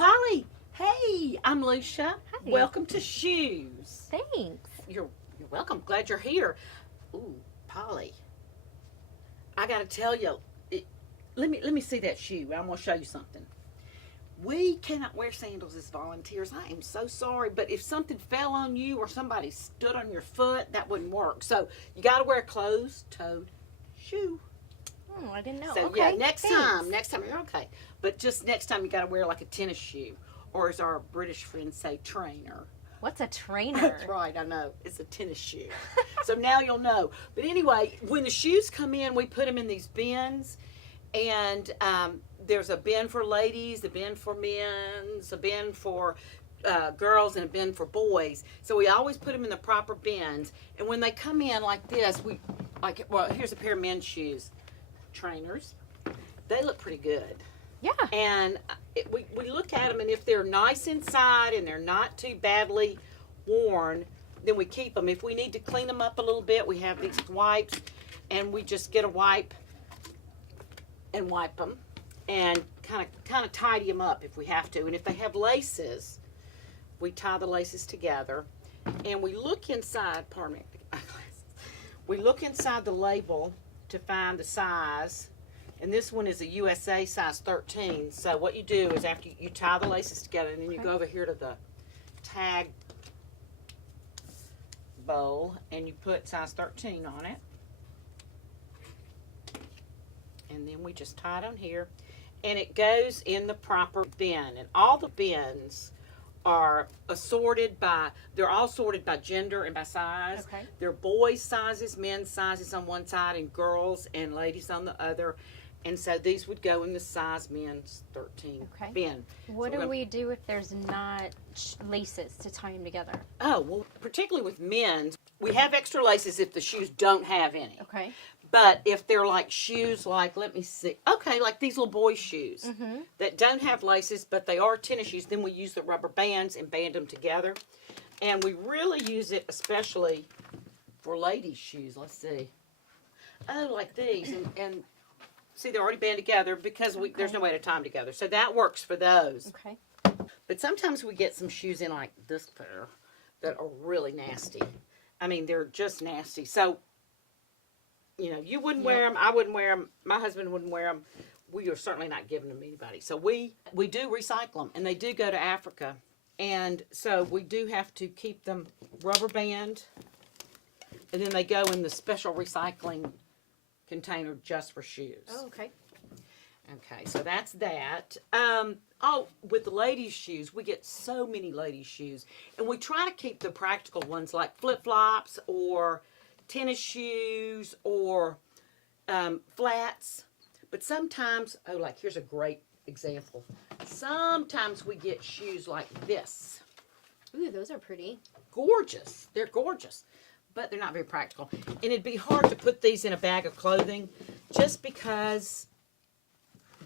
Polly, hey, I'm Lucia. Hi. Welcome to Shoes. Thanks. You're welcome. Glad you're here. Ooh, Polly, I got to tell you, let me see that shoe. I'm gonna show you something. We cannot wear sandals as volunteers. I am so sorry, but if something fell on you or somebody stood on your foot, that wouldn't work. So you got to wear a closed-toed shoe. Oh, I didn't know. So okay. yeah, next thanks. time you're okay. But just next time you got to wear like a tennis shoe, or as our British friends say, trainer. What's a trainer? That's right, I know. It's a tennis shoe. So now you'll know. But anyway, when the shoes come in, we put them in these bins. And there's a bin for ladies, a bin for men's, a bin for girls, and a bin for boys. So we always put them in the proper bins. And when they come in like this, here's a pair of men's shoes. Trainers. They look pretty good. Yeah. And we look at them, and if they're nice inside and they're not too badly worn, then we keep them. If we need to clean them up a little bit, we have these wipes, and we just get a wipe and wipe them and kind of tidy them up if we have to. And if they have laces, we tie the laces together, and we look inside, pardon me, we look inside the label to find the size. And this one is a USA size 13. So what you do is after you tie the laces together, and then you go over here to the tag bowl, and you put size 13 on it. And then we just tie it on here. And it goes in the proper bin. And all the bins are they're all sorted by gender and by size. Okay. They're boys' sizes, men's sizes on one side, and girls and ladies on the other. And so these would go in the size men's 13 Okay. bin. What So do we do if there's not laces to tie them together? Oh, well, particularly with men's, we have extra laces if the shoes don't have any. Okay. But if they're like shoes, like, let me see. Okay, like these little boy shoes that don't have laces, but they are tennis shoes, then we use the rubber bands and band them together. And we really use it especially for ladies' shoes. Let's see. Oh, like these. And see, they're already banded together because there's no way to tie them together. So that works for those. Okay. But sometimes we get some shoes in like this pair that are really nasty. I mean, they're just nasty. So, you know, you wouldn't wear them. I wouldn't wear them. My husband wouldn't wear them. We are certainly not giving them to anybody. So we do recycle them, and they do go to Africa. And so we do have to keep them rubber band, and then they go in the special recycling container just for shoes. Oh, okay. Okay, so that's that. With the ladies' shoes, we get so many ladies' shoes. And we try to keep the practical ones like flip-flops or tennis shoes or flats. But sometimes, like here's a great example. Sometimes we get shoes like this. Ooh, those are pretty. Gorgeous. They're gorgeous. But they're not very practical. And it'd be hard to put these in a bag of clothing just because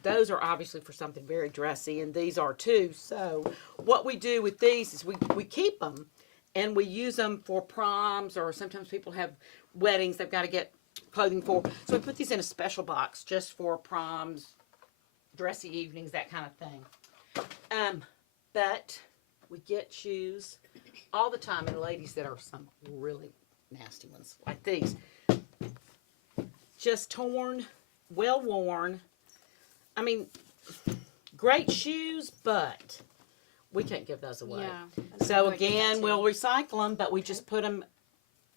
those are obviously for something very dressy, and these are too. So what we do with these is we keep them, and we use them for proms, or sometimes people have weddings they've got to get clothing for. So we put these in a special box just for proms, dressy evenings, that kind of thing. But we get shoes all the time, and ladies that are some really nasty ones like these. Just torn, well worn. I mean, great shoes, but we can't give those away. Yeah. So again, we'll recycle them, but we just put them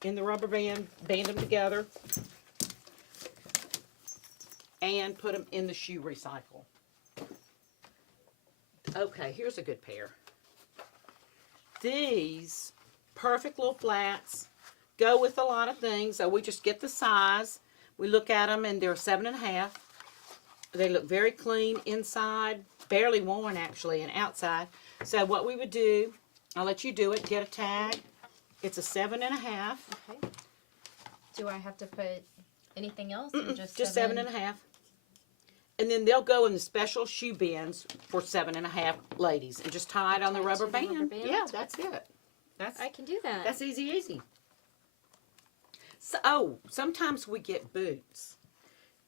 in the rubber band, band them together, and put them in the shoe recycle. Okay, here's a good pair. These perfect little flats go with a lot of things. So we just get the size. We look at them, and they're 7.5. They look very clean inside, barely worn actually, and outside. So what we would do, I'll let you do it. Get a tag. It's a 7.5. Okay. Do I have to put anything else? Or just 7.5. And then they'll go in the special shoe bins for 7.5 ladies, and just tie it on the rubber band. Yeah, that's it. I can do that. That's easy. So, sometimes we get boots,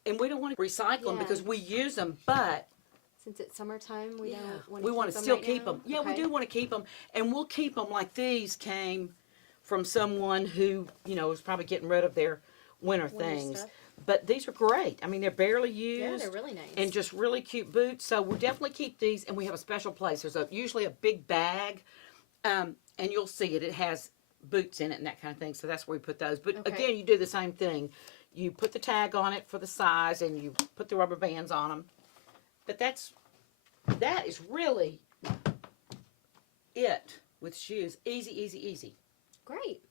and we don't want to recycle them because we use them, but since it's summertime, we don't want to we want to them still right keep now? them. Yeah, we Okay. do want to keep them, and we'll keep them like these came from someone who was probably getting rid of their winter things. stuff. But these are great. I mean, they're barely Yeah, used. they're really nice. And just really cute boots. So we'll definitely keep these, and we have a special place. There's usually a big bag, and you'll see it. It has boots in it and that kind of thing. So that's where we put those. But Okay. again, you do the same thing. You put the tag on it for the size, and you put the rubber bands on them. But that is really it with shoes. Easy, easy, easy. Great.